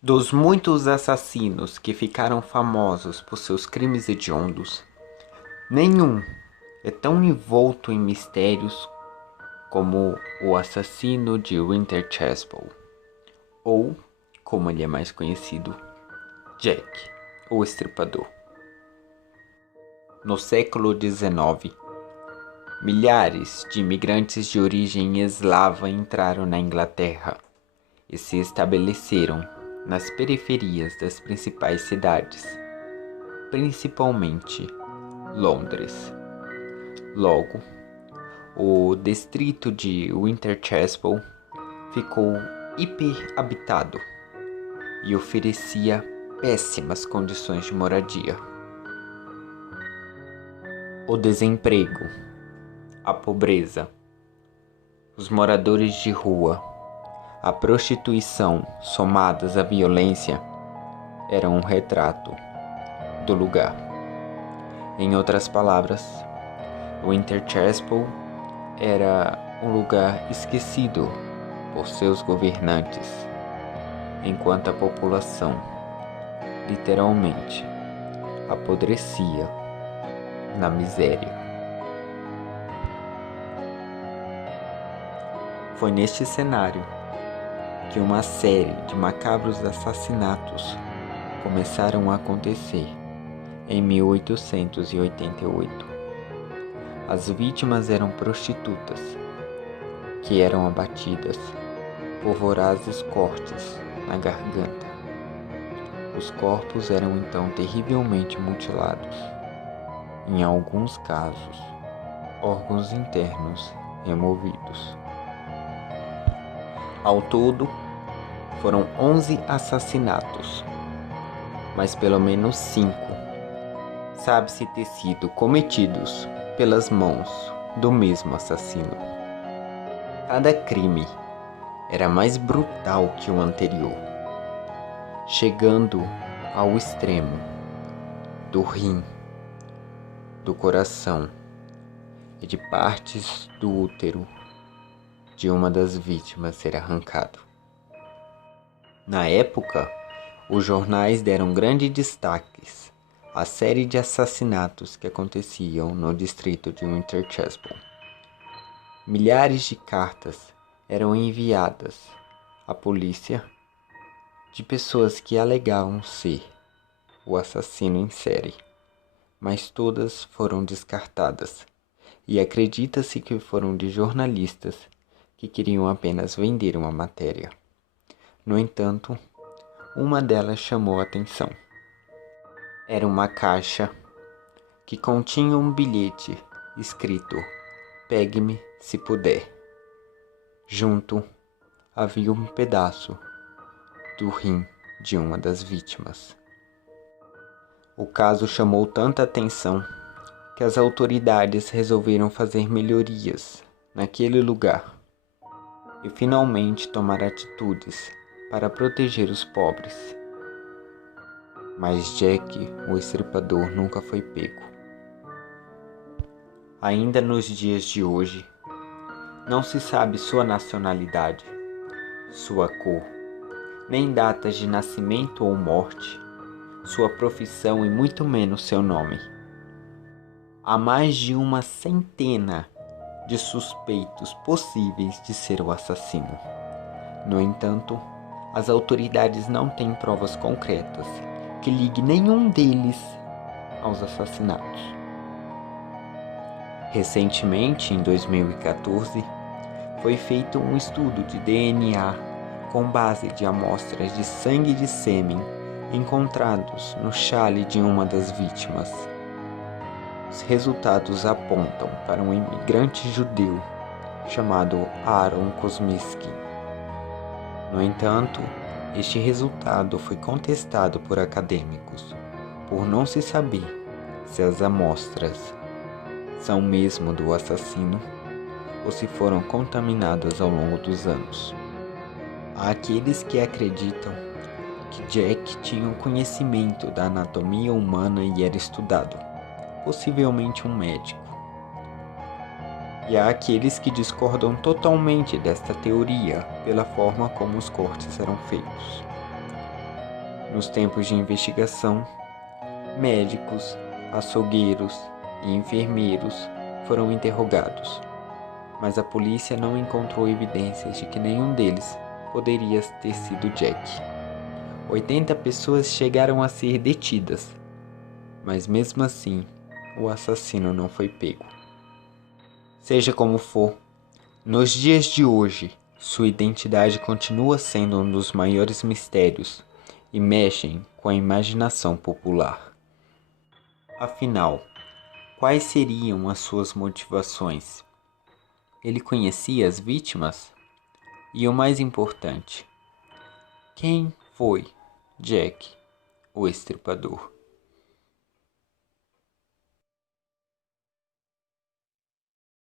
Dos muitos assassinos que ficaram famosos por seus crimes hediondos, nenhum é tão envolto em mistérios como o assassino de Winterchapel, ou, como ele é mais conhecido, Jack, o Estripador. No século XIX, milhares de imigrantes de origem eslava entraram na Inglaterra e se estabeleceram nas periferias das principais cidades, principalmente Londres. Logo, o distrito de Winterchapel ficou hiperhabitado e oferecia péssimas condições de moradia. O desemprego, a pobreza, os moradores de rua, a prostituição somadas à violência eram um retrato do lugar. Em outras palavras, Winterchapel era um lugar esquecido por seus governantes, enquanto a população, literalmente, apodrecia na miséria. Foi neste cenário que uma série de macabros assassinatos começaram a acontecer em 1888. As vítimas eram prostitutas, que eram abatidas por vorazes cortes na garganta. Os corpos eram então terrivelmente mutilados. Em alguns casos, órgãos internos removidos. Ao todo, foram 11 assassinatos, mas pelo menos 5 sabe-se ter sido cometidos pelas mãos do mesmo assassino. Cada crime era mais brutal que o anterior, chegando ao extremo do rim, do coração e de partes do útero de uma das vítimas ser arrancado. Na época, os jornais deram grandes destaques à série de assassinatos que aconteciam no distrito de Winterchapel. Milhares de cartas eram enviadas à polícia de pessoas que alegavam ser o assassino em série, mas todas foram descartadas e acredita-se que foram de jornalistas que queriam apenas vender uma matéria. No entanto, uma delas chamou a atenção. Era uma caixa que continha um bilhete escrito "Pegue-me se puder". Junto havia um pedaço do rim de uma das vítimas. O caso chamou tanta atenção que as autoridades resolveram fazer melhorias naquele lugar e finalmente tomar atitudes para proteger os pobres. Mas Jack, o Estripador, nunca foi pego. Ainda nos dias de hoje, não se sabe sua nacionalidade, sua cor, nem datas de nascimento ou morte, sua profissão e muito menos seu nome. Há mais de uma centena de suspeitos possíveis de ser o assassino. No entanto, as autoridades não têm provas concretas que liguem nenhum deles aos assassinatos. Recentemente, em 2014, foi feito um estudo de DNA com base de amostras de sangue e de sêmen encontrados no chale de uma das vítimas. Os resultados apontam para um imigrante judeu chamado Aaron Kosminski. No entanto, este resultado foi contestado por acadêmicos, por não se saber se as amostras são mesmo do assassino ou se foram contaminadas ao longo dos anos. Há aqueles que acreditam que Jack tinha um conhecimento da anatomia humana e era estudado, possivelmente um médico. E há aqueles que discordam totalmente desta teoria pela forma como os cortes eram feitos. Nos tempos de investigação, médicos, açougueiros e enfermeiros foram interrogados, mas a polícia não encontrou evidências de que nenhum deles poderia ter sido Jack. 80 pessoas chegaram a ser detidas, mas mesmo assim, o assassino não foi pego. Seja como for, nos dias de hoje, sua identidade continua sendo um dos maiores mistérios e mexem com a imaginação popular. Afinal, quais seriam as suas motivações? Ele conhecia as vítimas? E o mais importante, quem foi Jack, o Estripador?